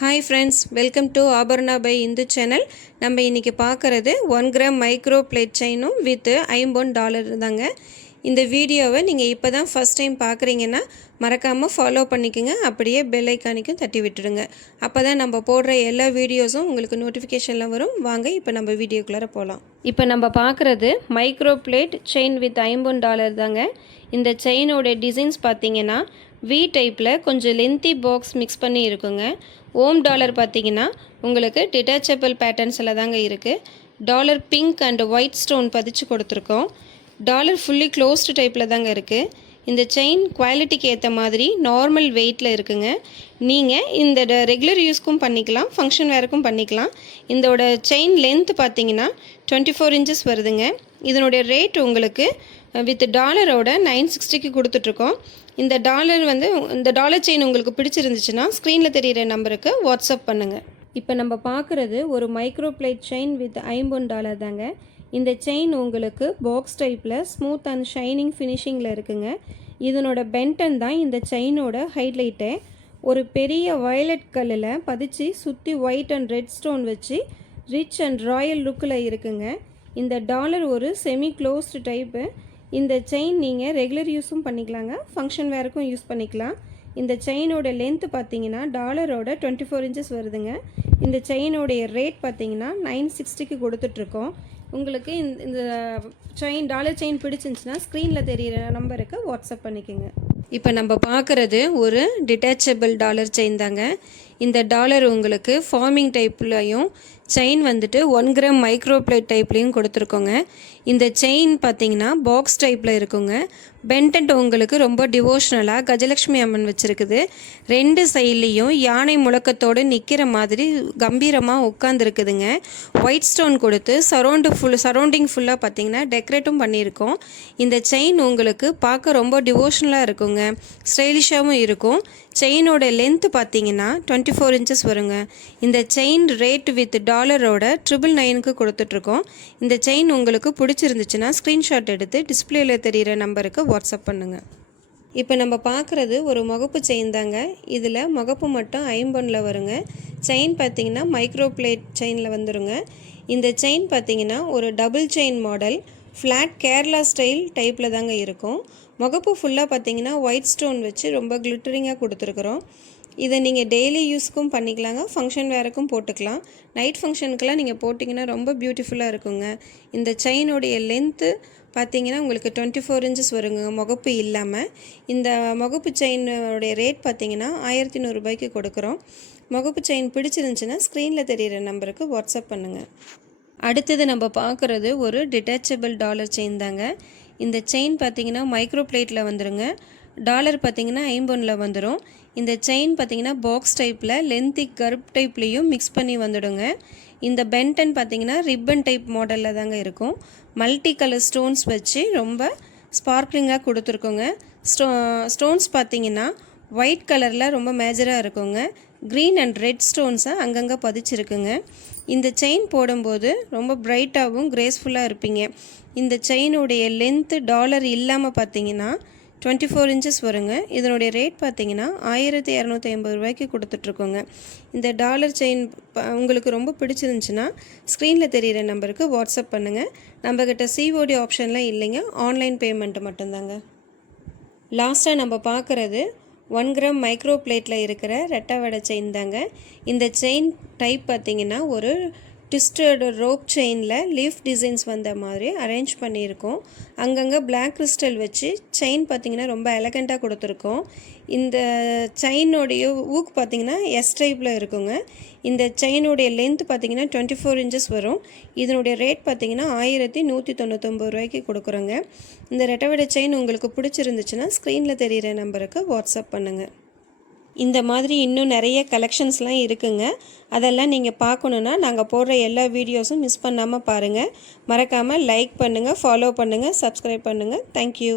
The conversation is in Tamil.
Hi friends, welcome to Abharna by Indu channel. நம்ம இன்னைக்கு பார்க்கிறது 1 gram micro plate chain with $50 தாங்க. இந்த வீடியோவை நீங்க இப்போதான் first time பார்க்கறீங்கன்னா மறக்காம ஃபாலோ பண்ணிக்கங்க. அப்படியே பெல் ஐகானையும் தட்டி விட்டுடுங்க. அப்பதான் நம்ம போடுற எல்லா வீடியோஸும் உங்களுக்கு நோட்டிஃபிகேஷன்ல வரும். வாங்க இப்போ நம்ம வீடியோக்குள்ள போலாம். இப்போ நம்ம பார்க்கிறது மைக்ரோ பிளேட் செயின் வித் $50 தாங்க. இந்த செயினோட டிசைன்ஸ் பார்த்தீங்கன்னா வி டைப்பில் கொஞ்சம் லென்த்தி பாக்ஸ் மிக்ஸ் பண்ணி இருக்குங்க. ஓம் டாலர் பார்த்தீங்கன்னா உங்களுக்கு டிட்டாச்சபிள் பேட்டர்ன்ஸில் தாங்க இருக்குது. Dollar pink and white stone பதிச்சு கொடுத்துருக்கோம். டாலர் ஃபுல்லி க்ளோஸ்டு டைப்பில் தாங்க இருக்குது. இந்த செயின் குவாலிட்டிக்கு ஏற்ற மாதிரி நார்மல் வெயிட்டில் இருக்குங்க. நீங்கள் இந்த ரெகுலர் யூஸ்க்கும் பண்ணிக்கலாம், ஃபங்க்ஷன் வேறுக்கும் பண்ணிக்கலாம். இதோட செயின் லென்த் பார்த்தீங்கன்னா 24 inches வருதுங்க. இதனுடைய ரேட் உங்களுக்கு வித் டாலரோட 960க்கு கொடுத்துட்ருக்கோம். இந்த டாலர் செயின் உங்களுக்கு பிடிச்சிருந்துச்சுன்னா ஸ்க்ரீனில் தெரிகிற நம்பருக்கு வாட்ஸ்அப் பண்ணுங்கள். இப்போ நம்ம பார்க்குறது ஒரு மைக்ரோ பிளேட் செயின் வித் $50 தாங்க. இந்த செயின் உங்களுக்கு பாக்ஸ் டைப்பில் ஸ்மூத் அண்ட் ஷைனிங் ஃபினிஷிங்கில் இருக்குங்க. இதனோட பென்டன் தான் இந்த செயினோட ஹைலைட்டே. ஒரு பெரிய வயலட் கல்லில் பதிச்சு சுற்றி ஒயிட் அண்ட் ரெட் ஸ்டோன் வச்சு ரிச் அண்ட் ராயல் லுக்கில் இருக்குங்க. இந்த டாலர் ஒரு செமி க்ளோஸ்டு டைப்பு. இந்த செயின் நீங்கள் ரெகுலர் யூஸும் பண்ணிக்கலாங்க, ஃபங்க்ஷன் வேறுக்கும் யூஸ் பண்ணிக்கலாம். இந்த செயினோட லென்த்து பார்த்தீங்கன்னா டாலரோட 24 inches வருதுங்க. இந்த செயினோடைய ரேட் பார்த்தீங்கன்னா 960க்கு கொடுத்துட்ருக்கோம். உங்களுக்கு இந்த டாலர் செயின் பிடிச்சிருந்துச்சுன்னா ஸ்க்ரீனில் தெரிகிற நம்பருக்கு வாட்ஸ்அப் பண்ணிக்கோங்க. இப்போ நம்ம பார்க்குறது ஒரு டிட்டாச்சபிள் டாலர் செயின் தாங்க. இந்த டாலர் உங்களுக்கு ஃபார்மிங் டைப்லையும் செயின் வந்துட்டு 1 gram மைக்ரோ பிளேட் டைப்லேயும் கொடுத்துருக்கோங்க. இந்த செயின் பார்த்தீங்கன்னா பாக்ஸ் டைப்பில் இருக்குங்க. பென்டன்ட் உங்களுக்கு ரொம்ப டிவோஷ்னலாக கஜலக்ஷ்மி அம்மன் வச்சுருக்குது. 2 சைட்லேயும் யானை முழக்கத்தோடு நிற்கிற மாதிரி கம்பீரமாக உட்காந்துருக்குதுங்க. ஒயிட் ஸ்டோன் கொடுத்து சரௌண்டிங் ஃபுல்லாக பார்த்தீங்கன்னா டெக்கரேட்டும் பண்ணியிருக்கோம். இந்த செயின் உங்களுக்கு பார்க்க ரொம்ப டிவோஷ்னலாக இருக்குங்க, ஸ்டைலிஷாகவும் இருக்கும். செயினோட லென்த்து பார்த்தீங்கன்னா 24 inches வருங்க. இந்த செயின் ரேட் வித் டாலரோட 999க்கு கொடுத்துட்ருக்கோம். இந்த செயின் உங்களுக்கு பிடிச்சிருந்துச்சுன்னா ஸ்க்ரீன்ஷாட் எடுத்து டிஸ்பிளேயில் தெரிகிற நம்பருக்கு வாட்ஸ்அப் பண்ணுங்கள். இப்போ நம்ம பார்க்குறது ஒரு முகப்பு செயின் தாங்க. இதில் முகப்பு மட்டும் ஐம்பொன்னில் வருங்க. செயின் பார்த்திங்கன்னா மைக்ரோ பிளேட் செயினில் வந்துடுங்க. இந்த செயின் பார்த்திங்கன்னா ஒரு double chain model flat Kerala style டைப்பில் தாங்க இருக்கும். முகப்பு ஃபுல்லாக பார்த்தீங்கன்னா ஒயிட் ஸ்டோன் வச்சு ரொம்ப கிளிட்டரிங்காக கொடுத்துருக்குறோம். இதை நீங்கள் டெய்லி யூஸ்க்கும் பண்ணிக்கலாங்க, ஃபங்க்ஷன் வேறுக்கும் போட்டுக்கலாம். நைட் ஃபங்க்ஷனுக்கெல்லாம் நீங்கள் போட்டிங்கன்னா ரொம்ப பியூட்டிஃபுல்லாக இருக்குங்க. இந்த செயினுடைய லென்த்து பார்த்தீங்கன்னா உங்களுக்கு 24 inches வருங்க முகப்பு இல்லாமல். இந்த முகப்பு செயினுடைய ரேட் பார்த்தீங்கன்னா 1100 கொடுக்குறோம். முகப்பு செயின் பிடிச்சிருந்துச்சுன்னா ஸ்க்ரீனில் தெரிகிற நம்பருக்கு வாட்ஸ்அப் பண்ணுங்கள். அடுத்தது நம்ம பார்க்குறது ஒரு டிட்டாச்சபிள் டாலர் செயின் தாங்க. இந்த செயின் பார்த்திங்கன்னா மைக்ரோ பிளேட்டில் வந்துடுங்க. டாலர் பார்த்திங்கன்னா ஐம்பொன்னில் வந்துடும். இந்த செயின் பார்த்திங்கன்னா பாக்ஸ் டைப்பில் லென்த்தி கர்ப் டைப்லேயும் மிக்ஸ் பண்ணி வந்துடுங்க. இந்த பென்டன் பார்த்திங்கன்னா ரிப்பன் டைப் மாடலில் தாங்க இருக்கும். மல்டி கலர் ஸ்டோன்ஸ் வச்சு ரொம்ப ஸ்பார்க்லிங்காக கொடுத்துருக்கோங்க. ஸ்டோன்ஸ் பார்த்திங்கன்னா ஒயிட் கலரில் ரொம்ப மேஜராக இருக்குங்க. க்ரீன் அண்ட் ரெட் ஸ்டோன்ஸை அங்கங்கே பதிச்சிருக்குங்க. இந்த செயின் போடும்போது ரொம்ப பிரைட்டாகவும் கிரேஸ்ஃபுல்லாக இருப்பீங்க. இந்த செயினுடைய லென்த்து டாலர் இல்லாமல் பார்த்தீங்கன்னா 24 inches வருங்க. இதனுடைய ரேட் பார்த்தீங்கன்னா 1250 கொடுத்துட்ருக்கோங்க. இந்த டாலர் செயின் உங்களுக்கு ரொம்ப பிடிச்சிருந்துச்சுன்னா ஸ்க்ரீனில் தெரிகிற நம்பருக்கு வாட்ஸ்அப் பண்ணுங்கள். நம்மக்கிட்ட சிஓடி ஆப்ஷன்லாம் இல்லைங்க, ஆன்லைன் பேமெண்ட் மட்டும்தாங்க. லாஸ்ட்டாக நம்ம பார்க்குறது 1 gram மைக்ரோ பிளேட்டில் இருக்கிற ரெட்டை வடை செயின் தாங்க. இந்த செயின் டைப் பார்த்திங்கன்னா ஒரு ட்விஸ்டட் ரோப் செயினில் லீஃப் டிசைன்ஸ் வந்த மாதிரி அரேஞ்ச் பண்ணியிருக்கோம். அங்கங்கே பிளாக் கிறிஸ்டல் வச்சு செயின் பார்த்திங்கன்னா ரொம்ப எலகண்ட்டாக கொடுத்துருக்கோம். இந்த செயினோடைய ஊக்கு பார்த்திங்கன்னா எஸ் டைப்பில் இருக்குங்க. இந்த செயினுடைய லென்த் பார்த்திங்கன்னா 24 inches வரும். இதனுடைய ரேட் பார்த்திங்கன்னா 1199 கொடுக்குறோங்க. இந்த ரெட்டவடை செயின் உங்களுக்கு பிடிச்சிருந்துச்சுன்னா ஸ்க்ரீனில் தெரிகிற நம்பருக்கு வாட்ஸ்அப் பண்ணுங்கள். இந்த மாதிரி இன்னும் நிறைய கலெக்ஷன்ஸ்லாம் இருக்குங்க. அதெல்லாம் நீங்கள் பார்க்கணுன்னா நாங்கள் போடுற எல்லா வீடியோஸும் மிஸ் பண்ணாமல் பாருங்கள். மறக்காமல் லைக் பண்ணுங்கள், ஃபாலோ பண்ணுங்கள், சப்ஸ்கிரைப் பண்ணுங்கள். தேங்க்யூ.